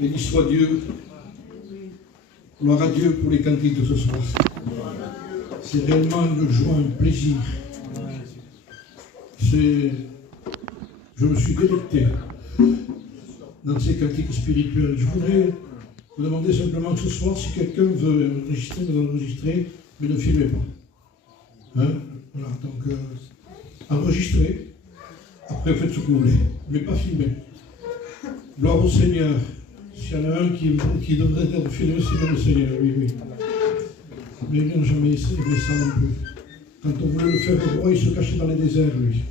Béni soit Dieu. Gloire à Dieu pour les cantiques de ce soir. C'est réellement une joie, un plaisir. Je me suis délecté dans ces cantiques spirituels. Je voudrais vous demander simplement ce soir, si quelqu'un veut enregistrer, vous enregistrer, mais ne filmez pas. Hein? Voilà, donc enregistrez. Après, faites ce que vous voulez, mais pas filmer. Gloire au Seigneur. S'il y en a un qui devrait être filmé, c'est bien le Seigneur, oui. Mais il n'a jamais essayé ça non plus. Quand on voulait le faire au roi, il se cachait dans les déserts, lui.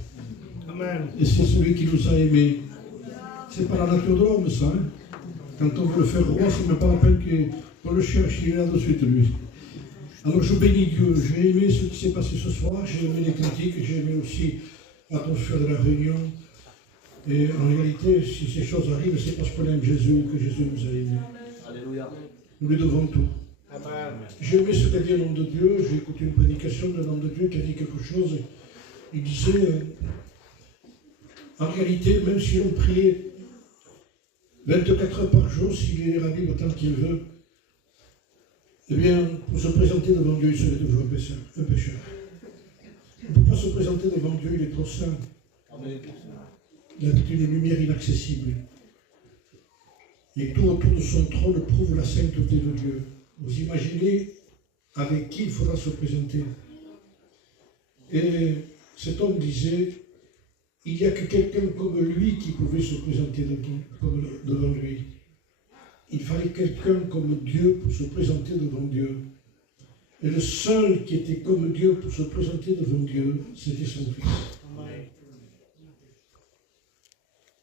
Amen. Et c'est celui qui nous a aimés. C'est pas la nature de l'homme, ça. Hein? Quand on veut le faire au roi, c'est même pas la peine qu'on le cherche, il est là de suite, lui. Alors je bénis Dieu. J'ai aimé ce qui s'est passé ce soir, j'ai aimé les cantiques, j'ai aimé aussi l'atmosphère de la réunion. Et en réalité, si ces choses arrivent, c'est parce qu'on aime Jésus, que Jésus nous a aimés. Alléluia. Nous lui devons tout. Amen. J'ai aimé ce qu'a dit le nom de Dieu, j'ai écouté une prédication de nom de Dieu qui a dit quelque chose. Il disait, en réalité, même si on priait 24 heures par jour, s'il est la Bible autant qu'il veut, eh bien, pour se présenter devant Dieu, il serait toujours un pécheur. On ne peut pas se présenter devant Dieu, il est trop saint. Il a une lumière inaccessible. Et tout autour de son trône prouve la sainteté de Dieu. Vous imaginez avec qui il faudra se présenter. Et cet homme disait, il n'y a que quelqu'un comme lui qui pouvait se présenter devant lui. Il fallait quelqu'un comme Dieu pour se présenter devant Dieu. Et le seul qui était comme Dieu pour se présenter devant Dieu, c'était son Fils.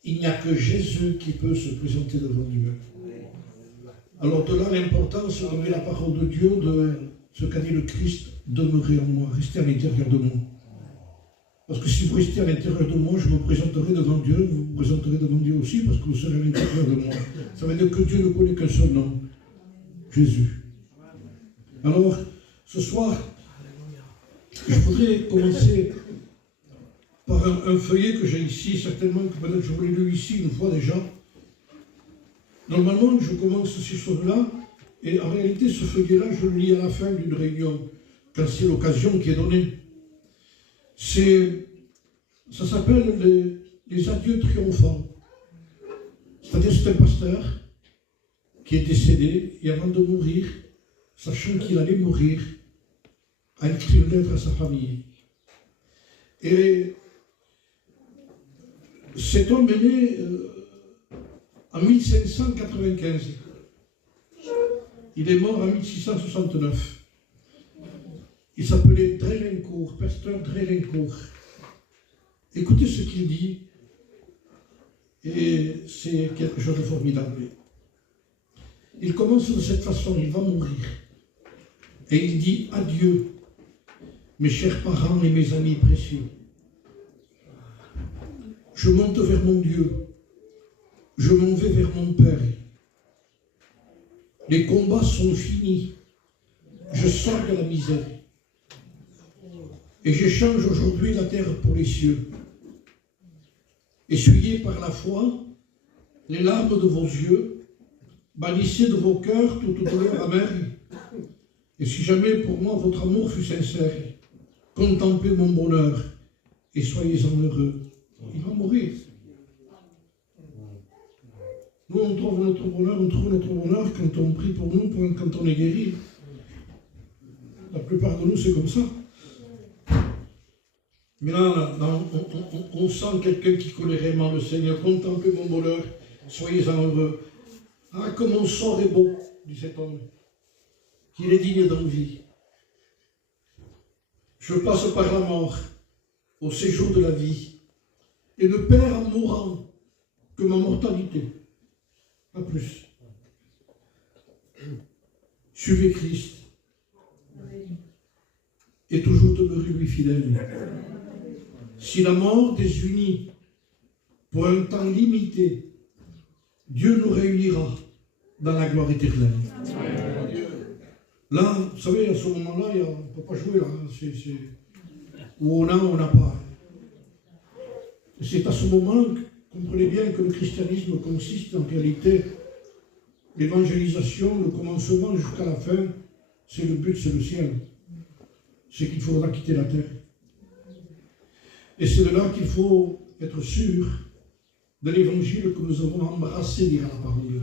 Il n'y a que Jésus qui peut se présenter devant Dieu. Alors de là l'importance de donner la parole de Dieu, de ce qu'a dit le Christ, demeurez en moi, restez à l'intérieur de moi. Parce que si vous restez à l'intérieur de moi, je me présenterai devant Dieu, vous vous présenterez devant Dieu aussi, parce que vous serez à l'intérieur de moi. Ça veut dire que Dieu ne connaît qu'un seul nom, Jésus. Alors, ce soir, je voudrais commencer par un feuillet que j'ai ici, certainement que peut-être je vous l'ai lu ici une fois déjà. Normalement, je commence ces choses-là, et en réalité, ce feuillet-là, je le lis à la fin d'une réunion, quand c'est l'occasion qui est donnée. Ça s'appelle les adieux triomphants. C'est-à-dire, c'est un pasteur qui est décédé, et avant de mourir, sachant qu'il allait mourir, a écrit une lettre à sa famille. Et cet homme est né en 1595. Il est mort en 1669. Il s'appelait Drelincourt, pasteur Drelincourt. Écoutez ce qu'il dit, et c'est quelque chose de formidable. Il commence de cette façon, il va mourir. Et il dit adieu, mes chers parents et mes amis précieux. Je monte vers mon Dieu, je m'en vais vers mon Père. Les combats sont finis, je sors de la misère. Et j'échange aujourd'hui la terre pour les cieux. Essuyez par la foi les larmes de vos yeux, bannissez de vos cœurs toute douleur amère. Et si jamais pour moi votre amour fut sincère, contemplez mon bonheur et soyez-en heureux. Il va mourir. Nous, on trouve notre bonheur quand on prie pour nous, quand on est guéri. La plupart de nous, c'est comme ça. Mais là, on sent quelqu'un qui connaît réellement le Seigneur. Contemplez mon bonheur, soyez-en heureux. Ah, comme mon sort est beau, dit cet homme, qu'il est digne d'envie. Je passe par la mort, au séjour de la vie, et ne perds en mourant que ma mortalité, pas plus. Suivez Christ, et toujours demeurer lui fidèle. Si la mort désunit pour un temps limité, Dieu nous réunira dans la gloire éternelle. Là, vous savez, à ce moment-là, on ne peut pas jouer là. Où on a, on n'a pas. C'est à ce moment comprenez bien que le christianisme consiste en réalité, l'évangélisation, le commencement jusqu'à la fin, c'est le but, c'est le ciel. C'est qu'il faudra quitter la terre. Et c'est de là qu'il faut être sûr de l'évangile que nous avons embrassé, dira la parole de Dieu.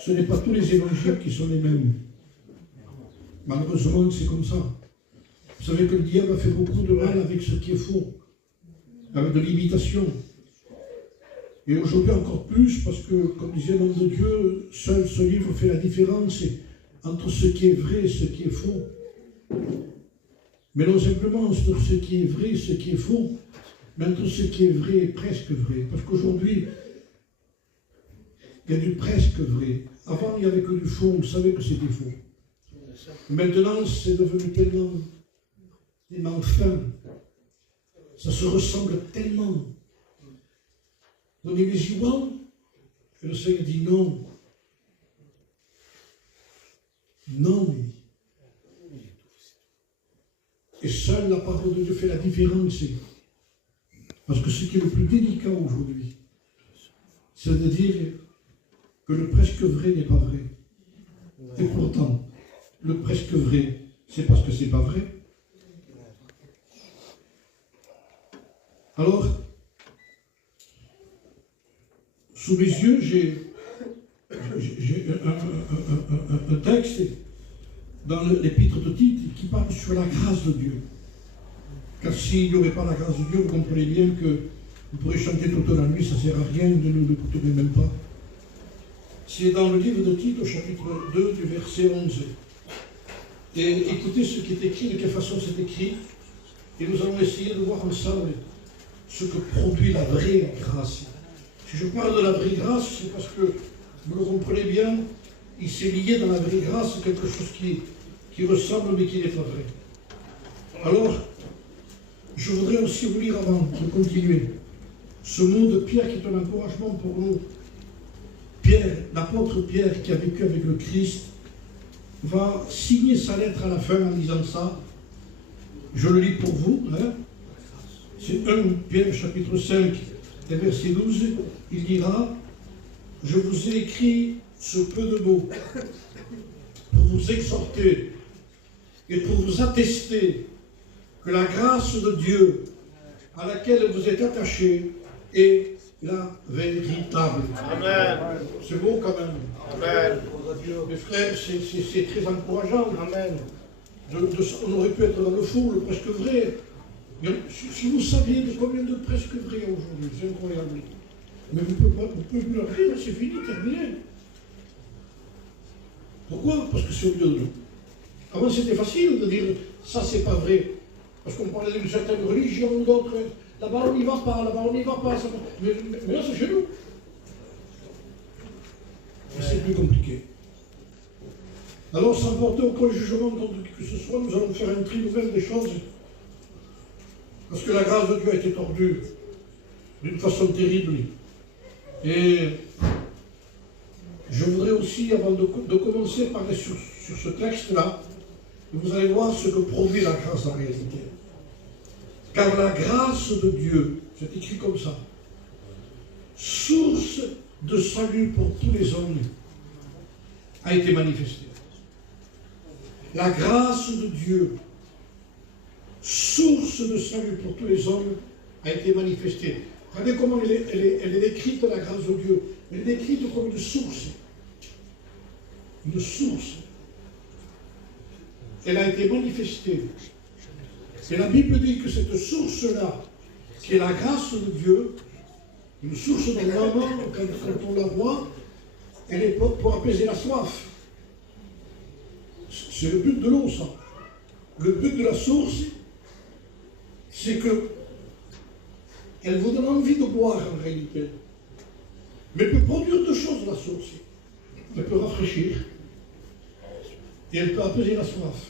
Ce n'est pas tous les évangiles qui sont les mêmes. Malheureusement, c'est comme ça. Vous savez que le diable a fait beaucoup de mal avec ce qui est faux, avec de l'imitation. Et aujourd'hui encore plus, parce que, comme disait l'homme de Dieu, seul ce livre fait la différence entre ce qui est vrai et ce qui est faux. Mais non simplement entre ce qui est vrai et ce qui est faux, mais entre ce qui est vrai et presque vrai. Parce qu'aujourd'hui, il y a du presque vrai. Avant, il n'y avait que du faux, on savait que c'était faux. Maintenant, c'est devenu tellement fin. Ça se ressemble tellement. On est musulmans, et le Seigneur dit non. Non. Et seule la parole de Dieu fait la différence. Parce que ce qui est le plus délicat aujourd'hui, c'est de dire que le presque vrai n'est pas vrai. Et pourtant, le presque vrai, c'est parce que c'est pas vrai. Alors, sous mes yeux, j'ai un texte dans l'épître de Tite qui parle sur la grâce de Dieu. Car s'il n'y aurait pas la grâce de Dieu, vous comprenez bien que vous pourrez chanter toute la nuit, ça ne sert à rien, de ne l'écouterez même pas. C'est dans le livre de Tite, au chapitre 2, du verset 11. Et écoutez ce qui est écrit, de quelle façon c'est écrit, et nous allons essayer de voir ensemble ce que produit la vraie grâce. Si je parle de la vraie grâce, c'est parce que, vous le comprenez bien, il s'est lié dans la vraie grâce quelque chose qui ressemble mais qui n'est pas vrai. Alors, je voudrais aussi vous lire avant de continuer ce mot de Pierre qui est un encouragement pour nous. Pierre, l'apôtre Pierre qui a vécu avec le Christ, va signer sa lettre à la fin en disant ça. Je le lis pour vous. Hein. C'est 1 Pierre chapitre 5 et verset 12. Il dira: je vous ai écrit ce peu de mots pour vous exhorter et pour vous attester que la grâce de Dieu à laquelle vous êtes attachés est la véritable. Amen. C'est beau quand même. Amen. Mes frères, c'est très encourageant. Amen. On aurait pu être dans le faux, le presque vrai. Mais si vous saviez de combien de presque vrai aujourd'hui, c'est incroyable. Mais vous ne pouvez plus leur dire, c'est fini, terminé. Pourquoi? Parce que c'est au milieu de nous. Avant, c'était facile de dire ça, c'est pas vrai. Parce qu'on parlait d'une certaine religion ou d'autres. Là-bas, on n'y va pas, là-bas, on n'y va pas. Mais là, c'est chez nous. Mais c'est plus compliqué. Alors, sans porter aucun jugement contre qui que ce soit, nous allons faire un tri nouvelle des choses. Parce que la grâce de Dieu a été tordue d'une façon terrible. Et je voudrais aussi, avant de commencer, parler sur ce texte-là. Vous allez voir ce que produit la grâce en réalité. Car la grâce de Dieu, c'est écrit comme ça, source de salut pour tous les hommes, a été manifestée. La grâce de Dieu, source de salut pour tous les hommes, a été manifestée. Regardez comment elle est décrite, la grâce de Dieu. Elle est décrite comme une source. Une source. Elle a été manifestée. Et la Bible dit que cette source-là, qui est la grâce de Dieu, une source dont normalement, quand on la voit, elle est pour apaiser la soif. C'est le but de l'eau, ça. Le but de la source, c'est que elle vous donne envie de boire en réalité. Mais elle peut produire deux choses, la source. Elle peut rafraîchir et elle peut apaiser la soif.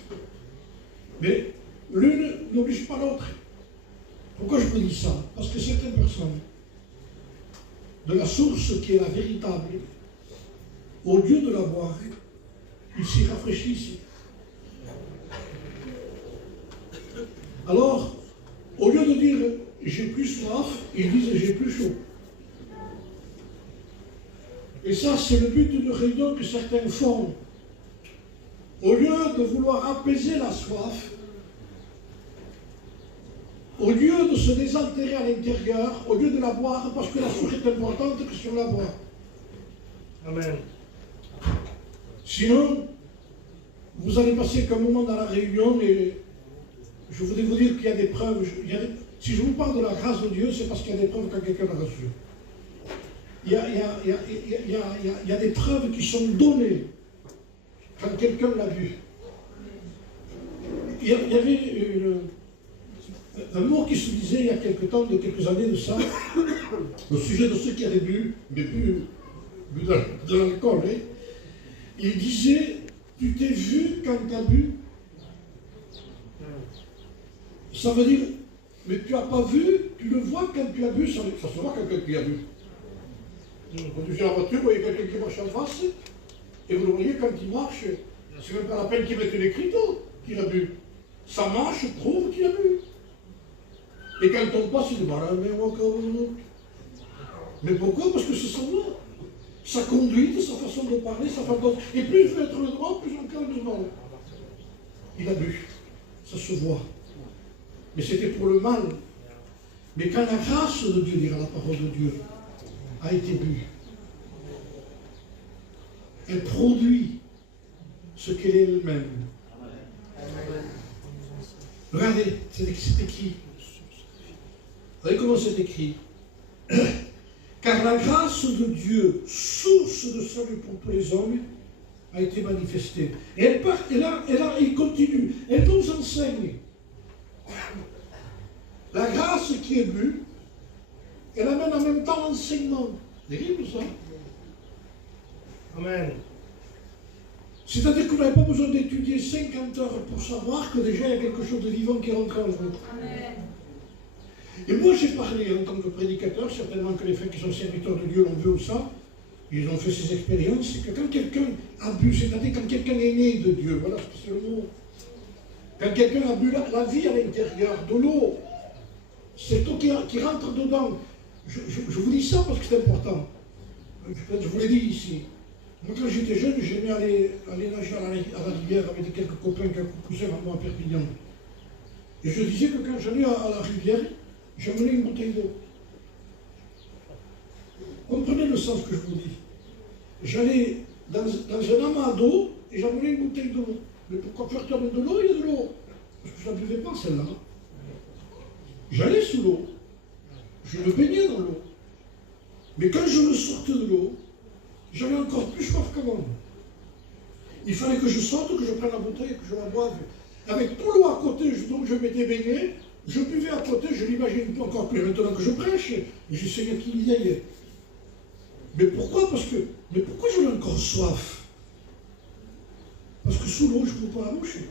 Mais l'une n'oblige pas l'autre. Pourquoi je vous dis ça? Parce que certaines personnes, de la source qui est la véritable, au lieu de la boire, ils s'y rafraîchissent. Alors, au lieu de dire j'ai plus soif, ils disent j'ai plus chaud. Et ça, c'est le but d'une réunion que certains font. Au lieu de vouloir apaiser la soif, au lieu de se désaltérer à l'intérieur, au lieu de la boire, parce que la soif est importante que si on la boit. Amen. Sinon, vous allez passer qu'un moment dans la réunion et je voudrais vous dire qu'il y a des preuves. Si je vous parle de la grâce de Dieu, c'est parce qu'il y a des preuves quand quelqu'un l'a reçu. Il y a des preuves qui sont données quand quelqu'un l'a vu. Il y avait un mot qui se disait il y a quelques temps, de quelques années de ça, au sujet de ceux qui avaient bu, mais bu de l'alcool. Hein. Il disait, tu t'es vu quand tu as bu. Ça veut dire, mais tu n'as pas vu, tu le vois quand tu as bu, ça se voit quand quelqu'un a bu. Vous conduisez la voiture, vous voyez quelqu'un qui marche en face, et vous le voyez quand il marche, c'est même pas la peine qu'il mette un écriteau qu'il a bu. Sa marche prouve qu'il a bu. Et quand on passe, il dit, mais pourquoi? Parce que c'est sa voix. Sa conduite, sa façon de parler, sa façon de... Et plus il veut être le droit, plus on calme le mal. Il a bu. Ça se voit. Mais c'était pour le mal. Mais quand la grâce de Dieu, dira la parole de Dieu, a été bue, elle produit ce qu'elle est elle-même. Regardez, c'est écrit. Vous voyez comment c'est écrit? Car la grâce de Dieu, source de salut pour tous les hommes, a été manifestée. Et elle part, et là, il continue. Elle nous enseigne. La grâce qui est bue, elle amène en même temps l'enseignement. C'est terrible ça. Amen. C'est-à-dire que vous n'avez pas besoin d'étudier 50 heures pour savoir que déjà il y a quelque chose de vivant qui rentre en vous. Amen. Et moi j'ai parlé en tant que prédicateur, certainement que les frères qui sont serviteurs de Dieu l'ont vu ou ça, ils ont fait ces expériences, c'est que quand quelqu'un a bu, c'est-à-dire quand quelqu'un est né de Dieu, voilà c'est le mot, quand quelqu'un a bu la vie à l'intérieur, de l'eau, c'est l'eau qui rentre dedans. Je vous dis ça parce que c'est important. Je vous l'ai dit ici. Moi quand j'étais jeune, j'aimais aller nager à la rivière avec quelques copains, quelques cousins à moi à Perpignan. Et je disais que quand j'allais à la rivière, j'amenais une bouteille d'eau. Comprenez le sens que je vous dis. J'allais dans un amas d'eau et j'amenais une bouteille d'eau. Mais pourquoi faire tourner de l'eau? Il y a de l'eau. Parce que je ne la buvais pas celle-là. J'allais sous l'eau. Je me baignais dans l'eau. Mais quand je me sortais de l'eau, j'avais encore plus soif qu'avant. Il fallait que je sorte, que je prenne la bouteille et que je la boive. Avec tout l'eau à côté, donc je m'étais baigné, je buvais à côté, je l'imagine encore plus. Maintenant que je prêche, j'essayais qu'il y aille. Mais pourquoi? Mais pourquoi j'avais encore soif? Parce que sous l'eau, je ne pouvais pas la boucher.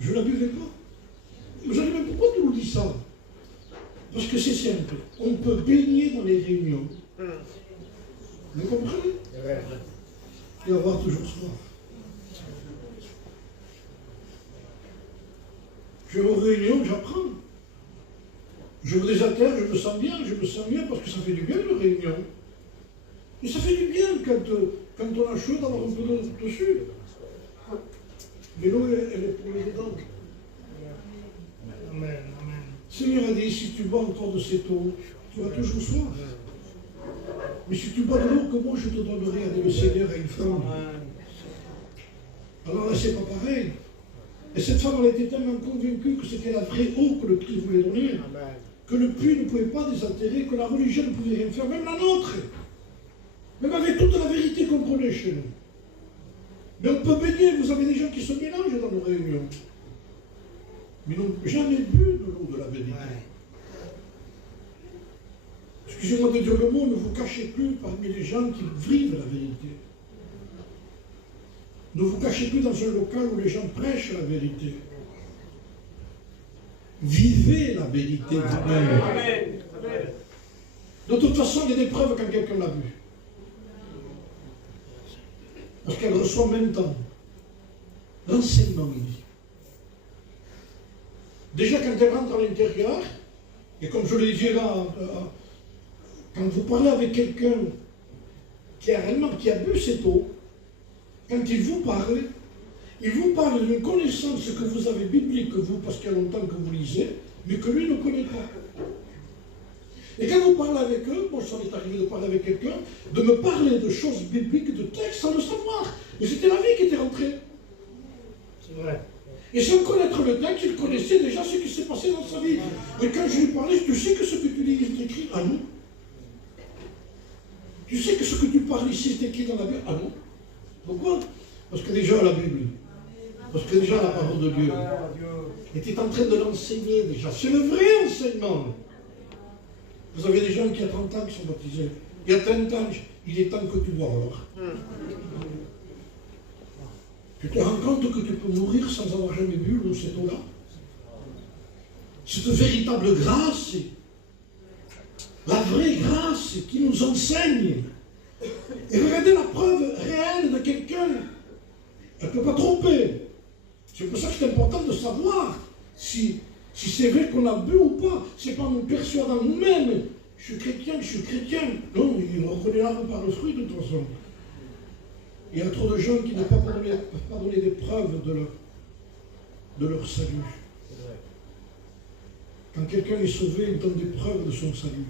Je ne la buvais pas. Vous allez mais pourquoi tu nous dis ça? Parce que c'est simple. On peut baigner dans les réunions. Vous comprenez? Et avoir toujours soif. Je vais aux réunions, j'apprends. Je me désaltère, je me sens bien parce que ça fait du bien une réunion. Et ça fait du bien quand on a chaud d'avoir un peu d'eau dessus. Mais l'eau, elle est pour les dents. Amen. Le Seigneur a dit, si tu bois encore de cette eau, tu vas toujours soif. Mais si tu bois de l'eau que moi je te donnerai, a dit le Seigneur à une femme. Alors là, c'est pas pareil. Et cette femme, elle était tellement convaincue que c'était la vraie eau que le Christ voulait donner, que le puits ne pouvait pas désaltérer, que la religion ne pouvait rien faire, même la nôtre. Même avec toute la vérité qu'on connaît chez nous. Mais on peut baigner, vous avez des gens qui se mélangent dans nos réunions. Mais ils n'ont jamais bu de l'eau de la vérité. Excusez-moi de dire le mot, ne vous cachez plus parmi les gens qui vivent la vérité. Ne vous cachez plus dans un local où les gens prêchent la vérité. Vivez la vérité vous-même. De toute façon, il y a des preuves quand quelqu'un l'a vu. Parce qu'elle reçoit en même temps l'enseignement, il dit. Déjà, quand elle rentre à l'intérieur, Et comme je le disais là, quand vous parlez avec quelqu'un qui a bu cette eau, quand il vous parle d'une connaissance que vous avez biblique, vous, parce qu'il y a longtemps que vous lisez, mais que lui ne connaît pas. Et quand vous parlez avec eux, moi ça m'est arrivé de parler avec quelqu'un, de me parler de choses bibliques, de textes, sans le savoir. Mais c'était la vie qui était rentrée. C'est vrai. Et sans connaître le texte, il connaissait déjà ce qui s'est passé dans sa vie. Et quand je lui parlais, tu sais que ce que tu lis est écrit? Ah non. Tu sais que ce que tu parles ici est écrit dans la Bible? Ah non. Pourquoi? Parce que déjà la Bible, parce que déjà la parole de Dieu était en train de l'enseigner déjà. C'est le vrai enseignement. Vous avez des gens qui, à 30 ans, qui sont baptisés. Il y a 30 ans, il est temps que tu bois alors. Tu te rends compte que tu peux mourir sans avoir jamais bu l'eau, cette eau-là? Cette véritable grâce, la vraie grâce qui nous enseigne. Et regardez la preuve réelle de quelqu'un. Elle ne peut pas tromper. C'est pour ça que c'est important de savoir si c'est vrai qu'on a bu ou pas. Ce n'est pas nous persuadant nous-mêmes. Je suis chrétien, je suis chrétien. Non, il reconnaît l'arbre par le fruit de toute façon. Il y a trop de gens qui n'ont pas donné des preuves de leur salut. Quand quelqu'un est sauvé, il donne des preuves de son salut.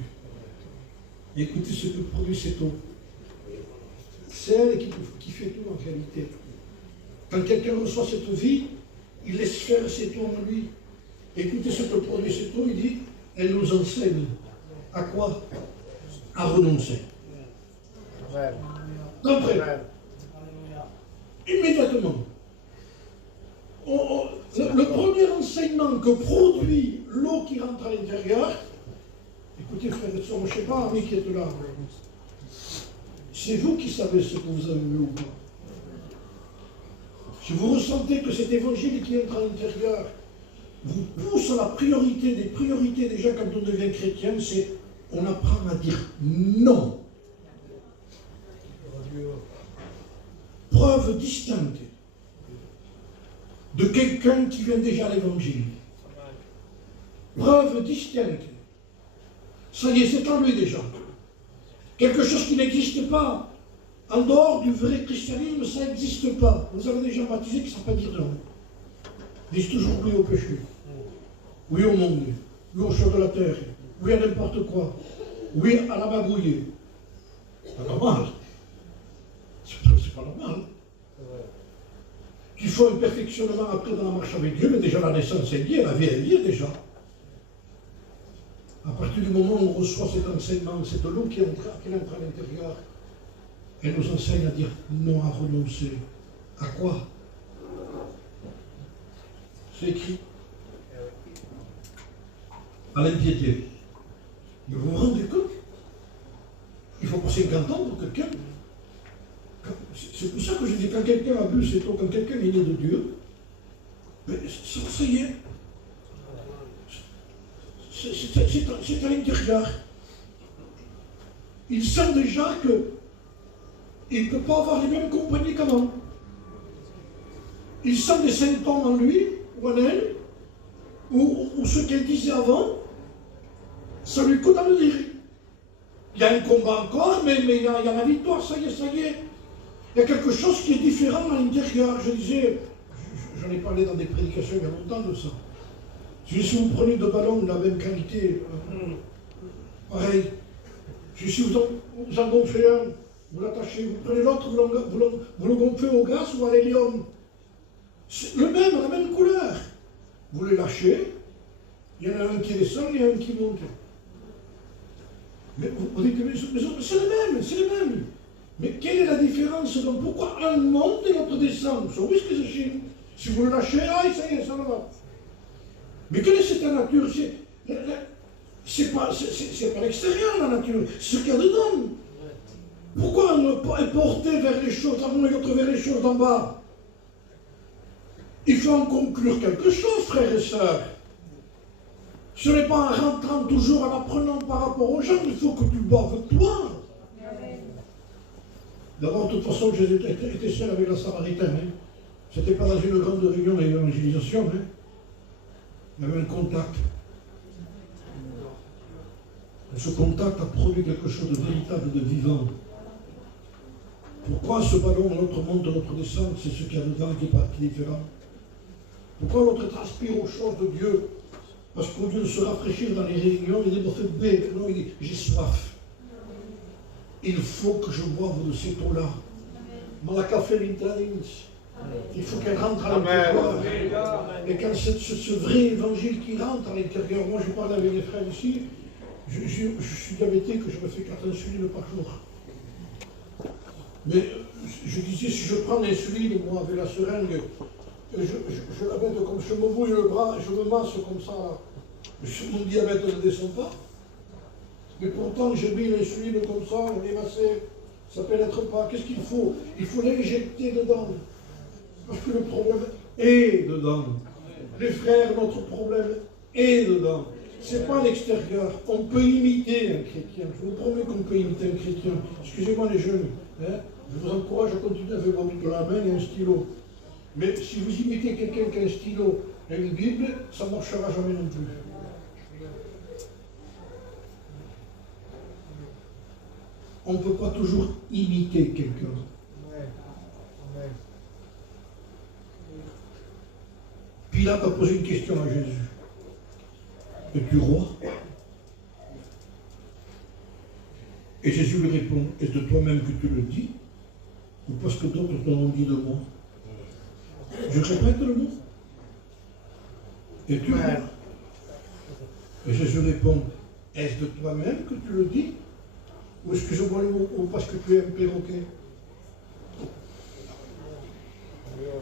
Et écoutez ce que produit cette eau. C'est elle qui fait tout en réalité. Quand quelqu'un reçoit cette vie, il laisse faire cette eau en lui. Écoutez ce que produit cette eau, il dit, elle nous enseigne. À quoi? À renoncer. D'entrée. Immédiatement. Le premier enseignement que produit l'eau qui rentre à l'intérieur, écoutez frères et sœurs, je ne sais pas, amis qui êtes là, c'est vous qui savez ce que vous avez vu ou pas. Si vous ressentez que cet évangile qui entre à l'intérieur vous pousse à la priorité des priorités déjà quand on devient chrétien, c'est on apprend à dire non. Preuve distincte de quelqu'un qui vient déjà à l'évangile. Preuve distincte. Ça y est, c'est en lui déjà. Quelque chose qui n'existe pas. En dehors du vrai christianisme, ça n'existe pas. Vous avez déjà baptisé qui ne savent pas dire non. Ils disent toujours oui au péché. Oui au monde. Oui aux choses de la terre. Oui à n'importe quoi. Oui à la magouille. C'est pas normal. C'est pas normal. Il faut un perfectionnement après dans la marche avec Dieu, mais déjà la naissance est liée, la vie est liée déjà. À partir du moment où on reçoit cet enseignement, cette eau qui entre à l'intérieur, elle nous enseigne à dire non, à renoncer. À quoi? C'est écrit. À l'impiété. Mais vous vous rendez compte? Il faut passer 50 ans pour quelqu'un. C'est pour ça que je dis, quand quelqu'un a bu cette eau, quand quelqu'un est né de Dieu, mais ça y est. C'est à l'intérieur. Il sent déjà qu'il ne peut pas avoir les mêmes compagnies qu'avant. Il sent des symptômes en lui, ou en elle, ou ce qu'elle disait avant, ça lui coûte à le dire. Il y a un combat encore, mais il y a la victoire, ça y est, ça y est. Il y a quelque chose qui est différent à l'intérieur. Je disais, j'en ai parlé dans des prédications il y a longtemps de ça. Si vous prenez deux ballons de la même qualité, pareil. Si vous en gonflez un, vous l'attachez, vous prenez l'autre, vous le gonflez au gaz ou à l'hélium. C'est le même, la même couleur. Vous le lâchez, il y en a un qui descend, il y en a un qui monte. Mais vous dites, mais c'est le même, c'est le même. Mais quelle est la différence? Donc pourquoi un monte et l'autre descend? C'est oui ce que c'est Chine. Si vous le lâchez, ça y est, ça va. Mais quelle est cette nature? C'est pas l'extérieur, la nature, c'est ce qu'il y a dedans. Pourquoi un est porté vers les choses d'en haut et l'autre vers les choses d'en bas? Il faut en conclure quelque chose, frères et sœurs. Ce n'est pas en rentrant toujours, en apprenant par rapport aux gens, il faut que tu boives toi. D'abord, de toute façon, Jésus était seul avec la Samaritaine. Hein. Ce n'était pas dans une grande réunion d'évangélisation. Hein. Il y avait un contact. Ce contact a produit quelque chose de véritable, de vivant. Pourquoi ce ballon, notre monte, notre descente, c'est ce qu'il y a dedans qui est différent? Pourquoi l'autre transpire aux choses de Dieu? Parce qu'au lieu de se rafraîchir dans les réunions, il dit, non, il dit, j'ai soif. Il faut que je boive de cette eau-là. Il faut qu'elle rentre à l'intérieur. Et quand ce vrai évangile qui rentre à l'intérieur, moi je parle avec les frères ici, je suis diabétique, je me fais 4 insulines par jour. Mais je disais, si je prends l'insuline, moi, avec la seringue, je la mets comme je me mouille le bras, je me masse comme ça, là. Mon diabète ne descend pas. Mais pourtant, j'ai mis l'insuline comme ça, je l'ai massé, ça ne pénètre pas. Qu'est-ce qu'il faut? Il faut l'injecter dedans. Parce que le problème est dedans. Les frères, notre problème est dedans. Ce n'est pas à l'extérieur. On peut imiter un chrétien. Je vous promets qu'on peut imiter un chrétien. Excusez-moi les jeunes. Hein? Je vous encourage à continuer avec votre Bible dans la main et un stylo. Mais si vous imitez quelqu'un qui a un stylo et une Bible, ça ne marchera jamais non plus. On ne peut pas toujours imiter quelqu'un. Pilate a posé une question à Jésus. Es-tu roi? Et Jésus lui répond, est-ce de toi-même que tu le dis? Ou parce que d'autres t'ont dit de moi? Je répète le mot. Es-tu roi? Et Jésus répond, est-ce de toi-même que tu le dis? Ou est-ce que je vois le mot, ou parce que tu es un perroquet?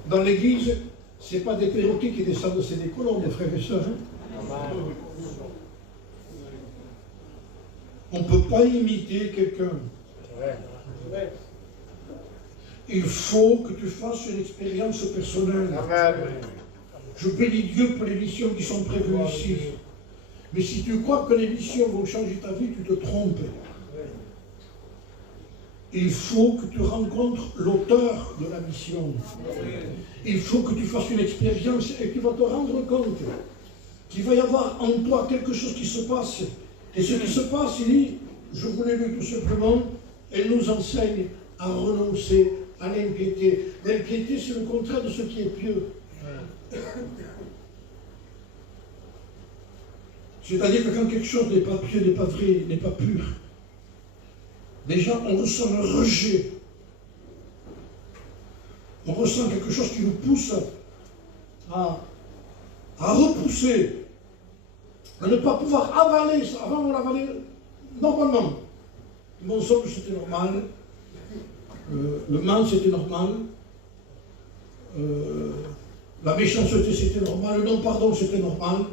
Dans l'église, ce n'est pas des perroquets qui descendent, c'est des colombes, frères et sœurs. On ne peut pas imiter quelqu'un. Il faut que tu fasses une expérience personnelle. Je bénis Dieu pour les missions qui sont prévues ici. Mais si tu crois que les missions vont changer ta vie, tu te trompes. Il faut que tu rencontres l'auteur de la mission. Il faut que tu fasses une expérience et tu vas te rendre compte qu'il va y avoir en toi quelque chose qui se passe. Et ce qui se passe, il dit, je vous l'ai lu tout simplement, elle nous enseigne à renoncer à l'impiété. L'impiété, c'est le contraire de ce qui est pieux. C'est-à-dire que quand quelque chose n'est pas pieux, n'est pas vrai, n'est pas pur, déjà on ressent un rejet. On ressent quelque chose qui nous pousse à repousser, à ne pas pouvoir avaler ça. Avant on l'avalait normalement. Le mensonge c'était normal, le mal c'était normal, la méchanceté c'était normal, le non-pardon c'était normal.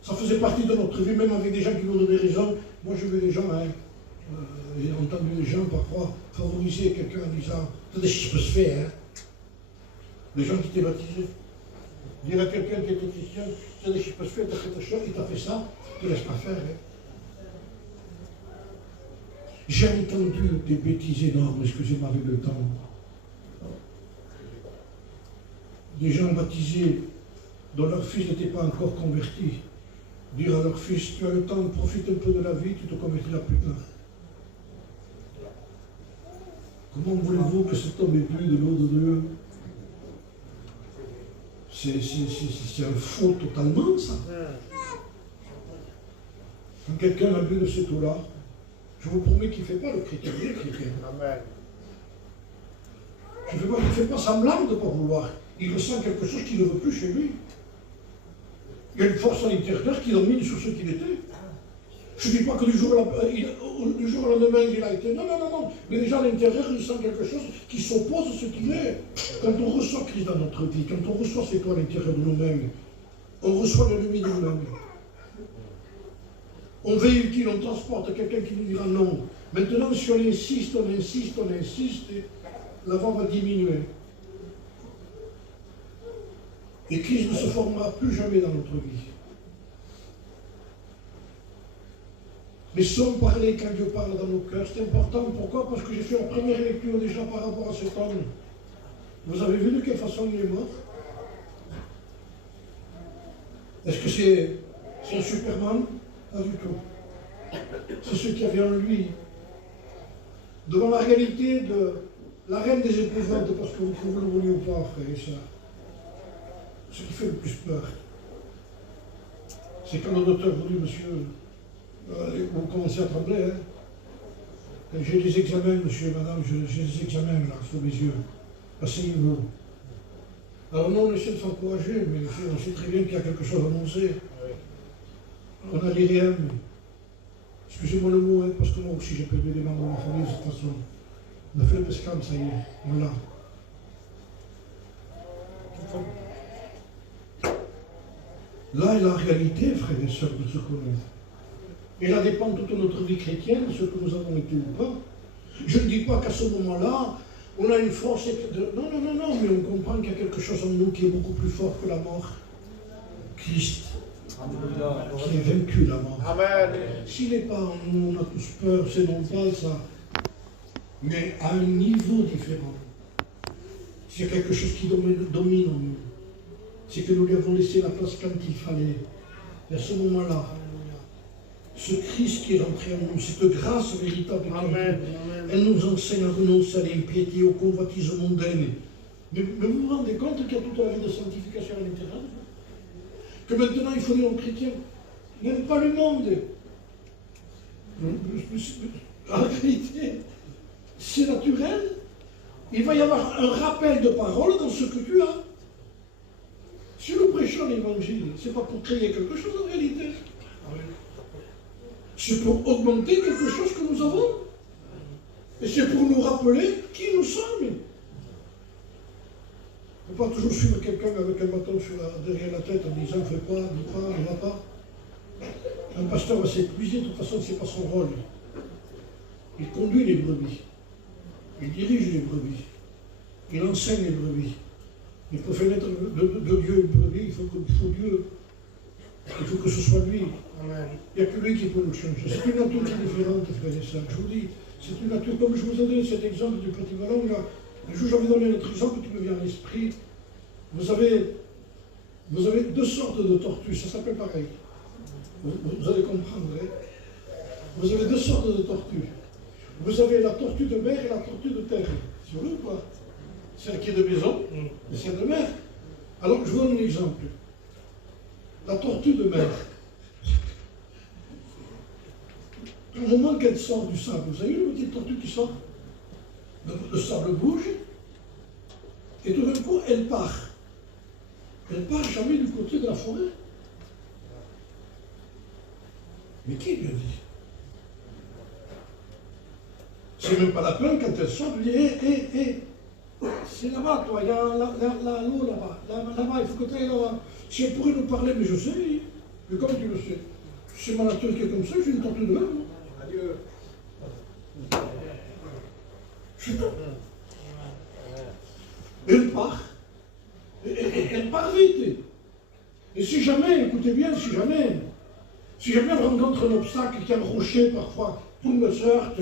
Ça faisait partie de notre vie, même avec des gens qui nous donnaient raison. Moi je veux des gens, j'ai entendu des gens parfois favoriser quelqu'un en disant « Attendez, si je peux se faire, hein ». Des gens qui étaient baptisés. Dire à quelqu'un qui était chrétien « Attendez, si je peux se faire, t'as fait ta chose, il t'a fait ça, ne te laisse pas faire. Hein ». J'ai entendu des bêtises énormes, excusez-moi avec le temps. Des gens baptisés dont leur fils n'était pas encore converti. Dire à leur fils, tu as le temps, profite un peu de la vie, tu te convertiras plus tard. Comment voulez-vous que cet homme ait bu de l'eau de Dieu? C'est un faux totalement, ça. Quand quelqu'un a bu de cette eau-là, je vous promets qu'il ne fait pas le chrétien, il est chrétien. Il ne fait pas semblant de ne pas vouloir. Il ressent quelque chose qu'il ne veut plus chez lui. Il y a une force à l'intérieur qui domine sur ce qu'il était. Je ne dis pas que du jour au lendemain, il a été. Non. Mais déjà à l'intérieur, il sent quelque chose qui s'oppose à ce qu'il est. Quand on reçoit Christ dans notre vie, quand on reçoit cette eau à l'intérieur de nous-mêmes, on reçoit l'ennemi de nous-mêmes. On véhicule, on transporte quelqu'un qui nous dira non. Maintenant, si on insiste, l'avant va diminuer. Et Christ ne se formera plus jamais dans notre vie. Mais sans parler quand Dieu parle dans nos cœurs, c'est important. Pourquoi? Parce que j'ai fait la première lecture déjà par rapport à cet homme. Vous avez vu de quelle façon il est mort? Est-ce que c'est un Superman? Pas du tout. C'est ce qu'il y avait en lui. Devant la réalité de la reine des épouvantes, parce que vous le voulez ou pas, frère et sœurs, ce qui fait le plus peur, c'est quand le docteur vous dit, monsieur, vous commencez à trembler, hein. J'ai des examens, monsieur et madame, j'ai des examens là, sous mes yeux. Asseyez-vous. Alors non, on essaie de s'encourager, mais on sait très bien qu'il y a quelque chose à annoncer. On n'a dit rien, mais excusez-moi le mot, hein, parce que moi aussi j'ai perdu des membres de ma famille de cette façon. On a fait le pescam, ça y est, on l'a. Là est la réalité, frères et sœurs, de ce qu'on est. Et là dépend toute notre vie chrétienne, ce que nous avons été ou pas. Je ne dis pas qu'à ce moment-là, on a une force de... Non, non, non, non, mais on comprend qu'il y a quelque chose en nous qui est beaucoup plus fort que la mort. Christ, qui a vaincu la mort. Amen. S'il n'est pas en nous, on a tous peur, c'est non pas ça. Mais à un niveau différent. S'il y a quelque chose qui domine en nous, c'est que nous lui avons laissé la place quand il fallait. Et à ce moment-là, ce Christ qui est rentré en nous, cette grâce véritable, Amen. elle nous enseigne à renoncer à l'impiété, aux convoitises mondaines. Mais vous vous rendez compte qu'il y a toute la vie de sanctification à l'intérieur? Que maintenant il faut dire aux chrétiens, n'aime pas le monde. En réalité, c'est naturel. Il va y avoir un rappel de parole dans ce que tu as. Si nous prêchons l'évangile, ce n'est pas pour créer quelque chose en réalité. C'est pour augmenter quelque chose que nous avons. Et c'est pour nous rappeler qui nous sommes. On ne peut pas toujours suivre quelqu'un avec un bâton derrière la tête en disant « fais pas, dis pas, ne va pas ». Un pasteur va s'épuiser, de toute façon, ce n'est pas son rôle. Il conduit les brebis. Il dirige les brebis. Il enseigne les brebis. Mais pour faire naître de Dieu une brebis, il faut Dieu. Il faut que ce soit lui. Il n'y a que lui qui peut nous changer. C'est une nature qui est différente, frères et sœurs. Je vous dis, c'est une nature, comme je vous ai donné cet exemple du petit ballon, là. Un jour, j'avais donné un autre exemple qui me vient à l'esprit. Vous avez deux sortes de tortues, ça s'appelle pareil. Vous allez comprendre. Hein? Vous avez deux sortes de tortues. Vous avez la tortue de mer et la tortue de terre. C'est vrai ou pas? Celle qui est de maison et celle de mer. Alors, je vous donne un exemple. La tortue de mer. Au moment qu'elle sort du sable, vous avez vu une petite tortue qui sort? Le sable bouge, et tout d'un coup, elle part. Elle part jamais du côté de la forêt. Mais qui lui a dit? C'est même pas la peine quand elle sort, de dire hé, c'est là-bas, toi, il y a l'eau là-bas, là-bas, il faut que tu ailles là-bas. Si elle pourrait nous parler, mais je sais, mais comment tu le sais? C'est ma nature qui est comme ça, j'ai une tortue de mer. Adieu. Je sais pas. Elle part. Elle part vite. Et si jamais, écoutez bien, si jamais elle rencontre un obstacle qui est un rocher parfois, tout me se heurte,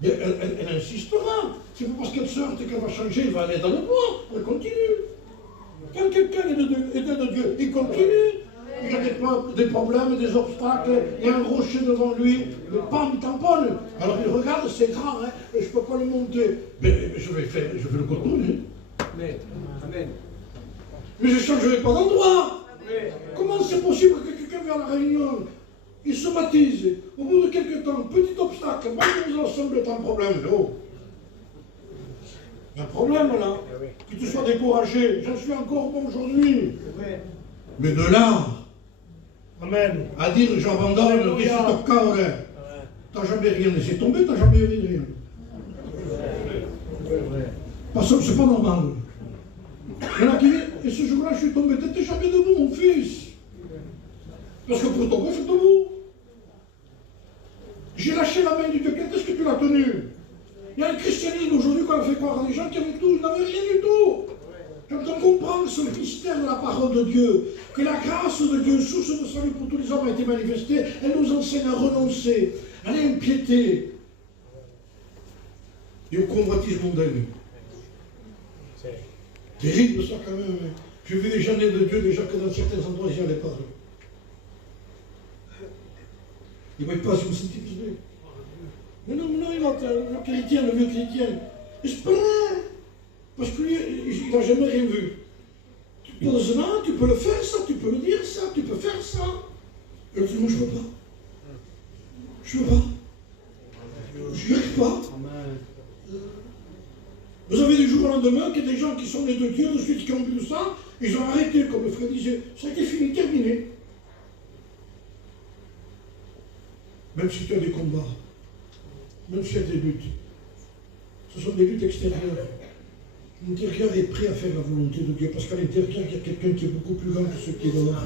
elle insistera. C'est pas parce qu'elle se heurte qu'elle va changer, elle va aller dans le bois. Elle continue. Quand quelqu'un est de Dieu, il continue. Il y a des problèmes, des obstacles, il y a un rocher devant lui, le pan tamponne. Alors il regarde, c'est grand, hein, et je ne peux pas le monter. Mais je vais le contourner. Amen. Mais je ne changerai pas d'endroit. Comment c'est possible que quelqu'un vienne à la réunion, il se baptise, au bout de quelques temps, petit obstacle, nous ensemble est un problème. Oh. Il y a un problème là. Que tu sois découragé, j'en suis encore bon aujourd'hui. Mais de là Amen. à dire j'abandonne, que c'est ton cas, t'as jamais rien laissé tomber, t'as jamais eu rien. Parce que c'est pas normal. Il y en a qui disent, et ce jour-là je suis tombé, t'étais jamais debout mon fils. Parce que pour tomber, c'est debout. J'ai lâché la main du Dieu, quand est-ce que tu l'as tenu? Il y a un christianisme aujourd'hui qu'on a fait croire à des gens qui avaient tout, ils n'avaient rien du tout. Quand on comprend ce mystère de la parole de Dieu, que la grâce de Dieu, source de salut pour tous les hommes, a été manifestée, elle nous enseigne à renoncer à l'impiété et aux convoitises mondaines. Terrible ça quand même. J'ai vu des gens nés de Dieu déjà que dans certains endroits, ils n'y allaient pas. Il ne voit pas si vous sentez pieds. Mais non, il a le chrétien, le vieux chrétien. Et c'est pas vrai. Parce que lui, il n'a jamais rien vu. Tu poses là, tu peux le faire ça, tu peux le dire ça, tu peux faire ça. Et il dit, moi je ne veux pas. Je ne veux pas. Je n'y arrive pas. Vous avez du jour au lendemain qu'il y a des gens qui sont nés de Dieu, de suite qui ont bu ça, ils ont arrêté, comme le frère disait. Ça a été fini, terminé. Même si tu as des combats, même s'il y a des luttes, ce sont des luttes extérieures. L'intérieur est prêt à faire la volonté de Dieu, parce qu'à l'intérieur, il y a quelqu'un qui est beaucoup plus grand que ce qui est dehors.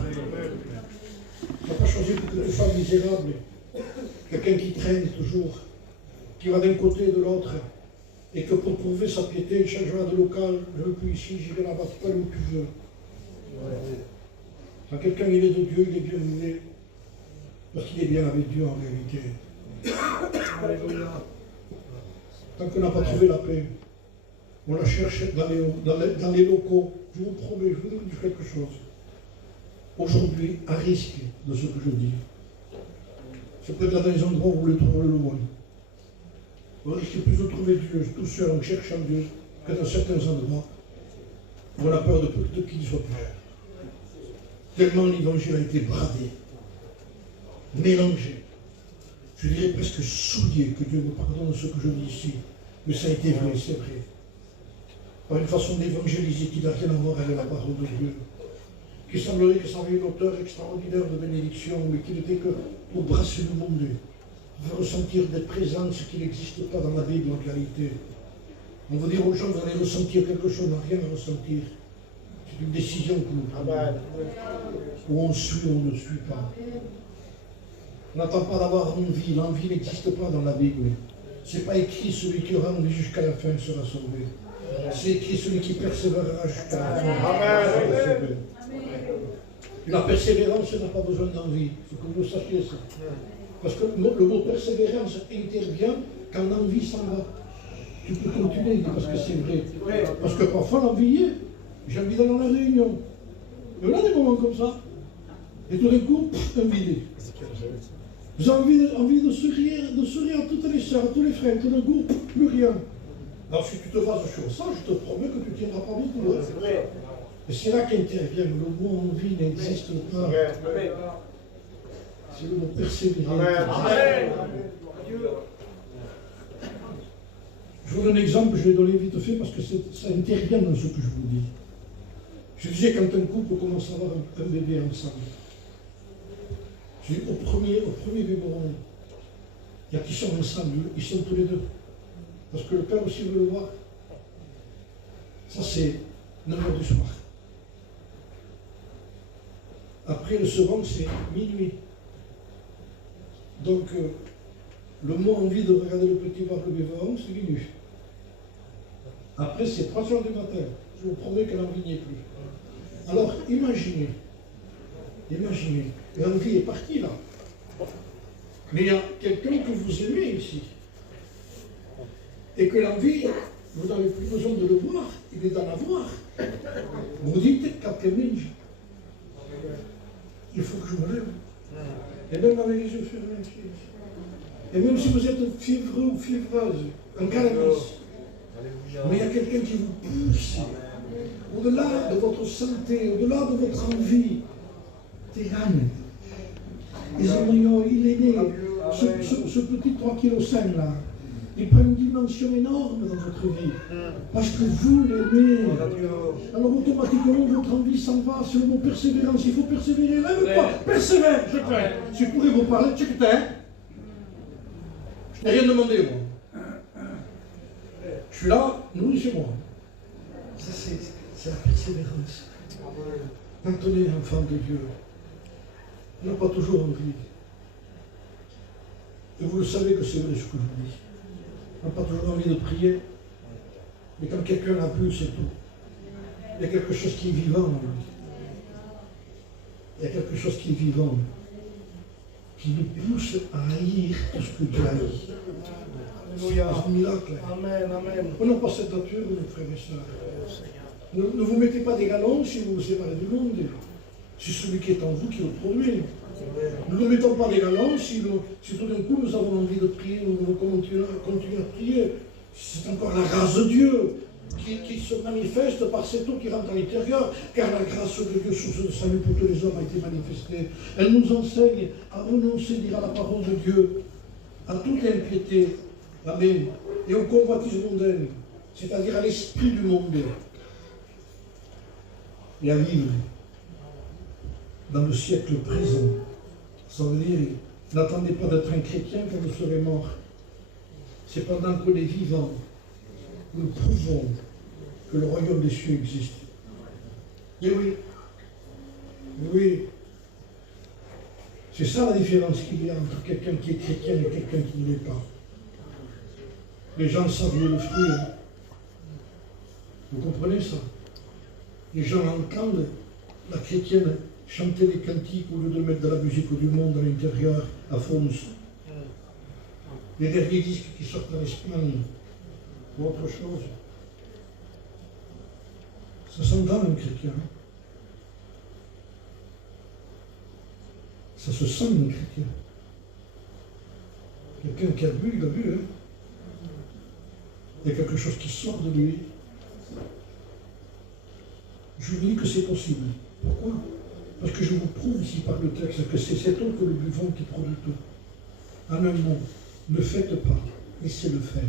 Il n'a pas choisi pour que tu sois misérable. Quelqu'un qui traîne toujours, qui va d'un côté et de l'autre, et que pour prouver sa piété, il changera de local. Je ne veux plus ici, j'irai là-bas, tu peux aller où tu veux. Quand quelqu'un il est de Dieu, il est bien mené, parce qu'il est bien avec Dieu en réalité. Tant qu'on n'a pas trouvé la paix, on la cherche dans les locaux. Je vous promets, je vous dis quelque chose. Aujourd'hui, à risque de ce que je dis, c'est peut-être dans les endroits où vous le trouvez le loin. Vous risquez plus de trouver Dieu tout seul en cherchant Dieu que dans certains endroits où on a peur de qu'il soit plus. Tellement l'évangile a été bradé, mélangé, je dirais presque souillé, que Dieu me pardonne ce que je dis ici, mais ça a été vrai, c'est vrai. Par une façon d'évangéliser qui n'a rien à voir avec la parole de Dieu, qui semblerait que ça avait une auteur extraordinaire de bénédiction, mais qui n'était que pour brasser le monde, pour faire ressentir des présences qui n'existent pas dans la Bible en réalité. On veut dire aux gens, vous allez ressentir quelque chose, on n'a rien à ressentir. C'est une décision que nous prenons. Où on suit ou on ne suit pas. On n'attend pas d'avoir envie, l'envie n'existe pas dans la Bible. Ce n'est pas écrit celui qui aura envie jusqu'à la fin sera sauvé. C'est écrit celui qui persévérera jusqu'à la fin sera sauvé. La persévérance n'a pas besoin d'envie, il faut que vous sachiez ça. Parce que le mot persévérance intervient quand l'envie s'en va. Tu peux continuer, parce que c'est vrai. Parce que parfois l'envie y est. J'ai envie d'aller dans la réunion. Et là, des moments comme ça. Et tout d'un coup, un vide. Vous avez envie de sourire à toutes les sœurs, à tous les frères. Tout d'un coup, plus rien. Alors si tu te bases sur ça, je te promets que tu ne tiendras pas beaucoup. Et c'est là qu'intervient le mot envie n'existe pas. C'est le mot persévérer. Je vous donne un exemple, je vais donner vite fait parce que ça intervient dans ce que je vous dis. Je disais quand un couple commence à avoir un bébé ensemble. Au premier biberon, il y a qui sont ensemble, ils sont tous les deux. Parce que le père aussi veut le voir. Ça c'est 9h du soir. Après le second, c'est minuit. Donc, le mot envie de regarder le petit voir le biberon, c'est minuit. Après, c'est 3h du matin. Je vous promets que l'envie n'y est plus. Alors, imaginez, l'envie est partie là. Mais il y a quelqu'un que vous aimez ici. Et que l'envie, vous n'avez plus besoin de le voir, il est d'en avoir. Vous dites, Capgemini, il faut que je me lève. Et même avec les yeux fermés. Et même si vous êtes fiévreux ou fiévreuse, un cannabis, mais il y a quelqu'un qui vous pousse, au-delà de votre santé, au-delà de votre envie. Terran, il est né, ce petit 3,5 kg là, il prend une dimension énorme dans votre vie, parce que vous l'aimez. Alors automatiquement votre envie s'en va, c'est le mot persévérance, il faut persévérer, lève-toi, persévère, je t'aime. Si je pourrais vous parler, tu t'aimes. Je n'ai rien demandé moi. Je suis là, nourrissez-moi. Ça c'est la persévérance. Quand on est enfant de Dieu, on n'a pas toujours envie. Et vous le savez que c'est vrai ce que je vous dis. On n'a pas toujours envie de prier. Mais quand quelqu'un l'a pu, c'est tout. Il y a quelque chose qui est vivant en lui. Il y a quelque chose qui est vivant, qui nous pousse à haïr tout ce que Dieu haït. Alléluia. C'est un miracle. Amen, amen. On n'a pas cette nature, mes frères et sœurs. Ne vous mettez pas des galons si vous vous séparez du monde. C'est celui qui est en vous qui le produit. Nous ne mettons pas les galons si tout d'un coup nous avons envie de prier, nous continuons à prier. C'est encore la grâce de Dieu qui se manifeste par cette eau qui rentre à l'intérieur, car la grâce de Dieu, source de salut pour tous les hommes, a été manifestée. Elle nous enseigne à renoncer, dire à la parole de Dieu, à toute impiété, amen, et aux convoitises mondaines, c'est-à-dire à l'esprit du monde, et à vivre dans le siècle présent. Ça veut dire, n'attendez pas d'être un chrétien quand vous serez mort. C'est pendant qu'on est vivant que nous prouvons que le royaume des cieux existe. Et oui, oui, c'est ça la différence qu'il y a entre quelqu'un qui est chrétien et quelqu'un qui ne l'est pas. Les gens savent le fruit. Hein. Vous comprenez ça? Les gens entendent la chrétienne chanter des cantiques au lieu de mettre de la musique du monde à l'intérieur, à fond. Les derniers disques qui sortent en Espagne, ou autre chose. Ça s'entend un chrétien. Ça se sent un chrétien. Quelqu'un qui a bu, il a bu. Hein. Il y a quelque chose qui sort de lui. Je vous dis que c'est possible. Pourquoi? Parce que je vous prouve ici par le texte que c'est cette eau que nous buvons qui produit tout. En un mot, ne faites pas, laissez-le faire.